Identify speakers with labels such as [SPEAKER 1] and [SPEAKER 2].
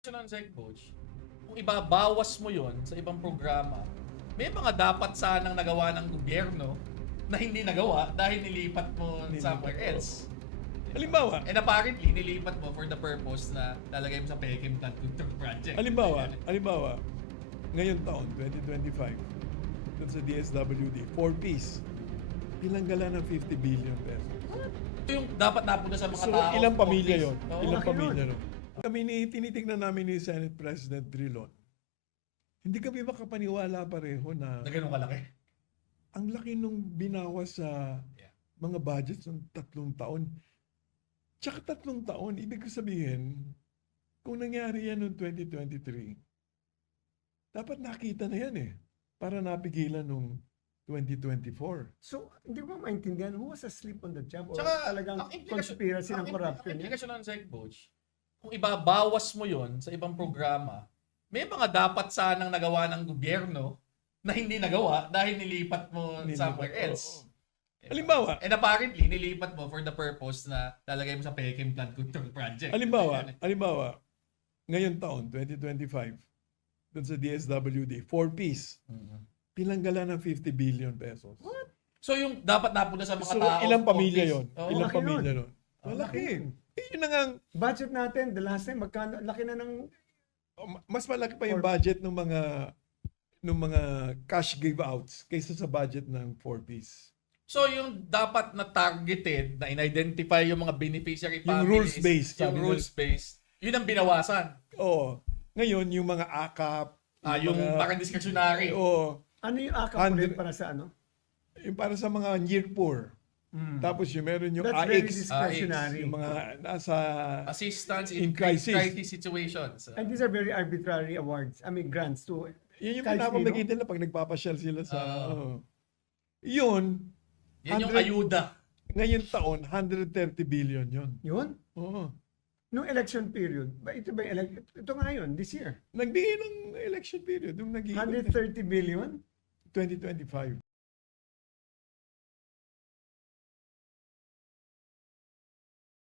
[SPEAKER 1] ng Sec Coach, kung ibabawas mo yon sa ibang programa, may mga dapat sanang nagawa ng gobyerno na hindi nagawa dahil nilipat mo somewhere else.
[SPEAKER 2] Halimbawa,
[SPEAKER 1] And apparently, nilipat mo for the purpose na lalagay mo sa Peking Plant Control Project.
[SPEAKER 2] halimbawa, ngayon taon, 2025, dun sa DSWD, 4Ps, pinanggalan ng 50 billion pesos.
[SPEAKER 1] Ito yung dapat napunta sa mga
[SPEAKER 2] So,
[SPEAKER 1] tao.
[SPEAKER 2] ilang pamilya
[SPEAKER 1] office.
[SPEAKER 2] yon?
[SPEAKER 1] Oo.
[SPEAKER 2] Ilang
[SPEAKER 3] laki
[SPEAKER 2] pamilya nun? Tinitignan namin ni Senate President Drilon. Hindi kami makapaniwala pareho na
[SPEAKER 1] Na ganun kalaki.
[SPEAKER 2] ang laki nung binawas sa mga budgets ng 3 taon. Tsaka 3 taon, ibig sabihin, kung nangyari yan noong 2023, dapat nakita na yan eh, para napigilan nung 2024.
[SPEAKER 3] So, hindi ko maintindihan who was asleep on the job or
[SPEAKER 1] Tsaka,
[SPEAKER 3] talagang
[SPEAKER 1] ang implikasyon-
[SPEAKER 3] conspiracy ng
[SPEAKER 1] ang
[SPEAKER 3] corruption niya.
[SPEAKER 1] implikasyon ng Sec Coach, kung ibabawas mo yon sa ibang programa, may mga dapat sanang nagawa ng gobyerno na hindi nagawa dahil nilipat mo somewhere else.
[SPEAKER 2] Halimbawa,
[SPEAKER 1] And apparently, nilipat mo for the purpose na lalagay mo sa Peking Plant Control Project.
[SPEAKER 2] halimbawa, ngayon taon, 2025, dun sa DSWD, 4Ps, pinanggalan ng 50 billion pesos.
[SPEAKER 1] So yung dapat napunta sa mga
[SPEAKER 2] So,
[SPEAKER 1] tao.
[SPEAKER 2] ilang pamilya
[SPEAKER 1] office.
[SPEAKER 2] yon?
[SPEAKER 1] Oo.
[SPEAKER 2] Ilang
[SPEAKER 3] laki
[SPEAKER 2] pamilya
[SPEAKER 3] nun.
[SPEAKER 2] nun? Malaki.
[SPEAKER 3] Laki nun.
[SPEAKER 2] Yun na nga,
[SPEAKER 3] Budget natin, the last time, magkano, laki na ng...
[SPEAKER 2] mas malaki pa yung budget ng mga cash giveouts kaysa sa budget ng 4Ps.
[SPEAKER 1] So yung dapat na targeted, na in-identify yung mga beneficiary
[SPEAKER 2] Yung
[SPEAKER 1] families.
[SPEAKER 2] rules-based,
[SPEAKER 1] Yung
[SPEAKER 2] sabi
[SPEAKER 1] rules-based. Yun ang binawasan.
[SPEAKER 2] Oo. Ngayon, yung mga AKAP,
[SPEAKER 1] Yung parang discretionary.
[SPEAKER 2] Oo.
[SPEAKER 3] Ano yung akap
[SPEAKER 2] Hundred-
[SPEAKER 3] para sa ano?
[SPEAKER 2] Yung para sa mga near poor. Tapos yung meron yung
[SPEAKER 3] That's very
[SPEAKER 2] AX,
[SPEAKER 3] discretionary.
[SPEAKER 2] yung mga nasa
[SPEAKER 1] Assistance
[SPEAKER 2] In
[SPEAKER 1] in
[SPEAKER 2] crisis.
[SPEAKER 1] crisis situations.
[SPEAKER 3] And these are very arbitrary awards. I mean, grants to...
[SPEAKER 2] yun yung
[SPEAKER 3] kahit
[SPEAKER 2] pinapamigay
[SPEAKER 3] sino.
[SPEAKER 2] nila pag nagpapasyal sila sa
[SPEAKER 1] Oo.
[SPEAKER 2] yun
[SPEAKER 1] Yan yung
[SPEAKER 2] 100
[SPEAKER 1] ayuda.
[SPEAKER 2] ngayon taon 130 billion yun.
[SPEAKER 3] Yun?
[SPEAKER 2] Oo.
[SPEAKER 3] Nung election period, ito ba yung ito nga yun, this year.
[SPEAKER 2] Nagbigay ng election period yung nag
[SPEAKER 3] 130 billion?
[SPEAKER 2] 2025.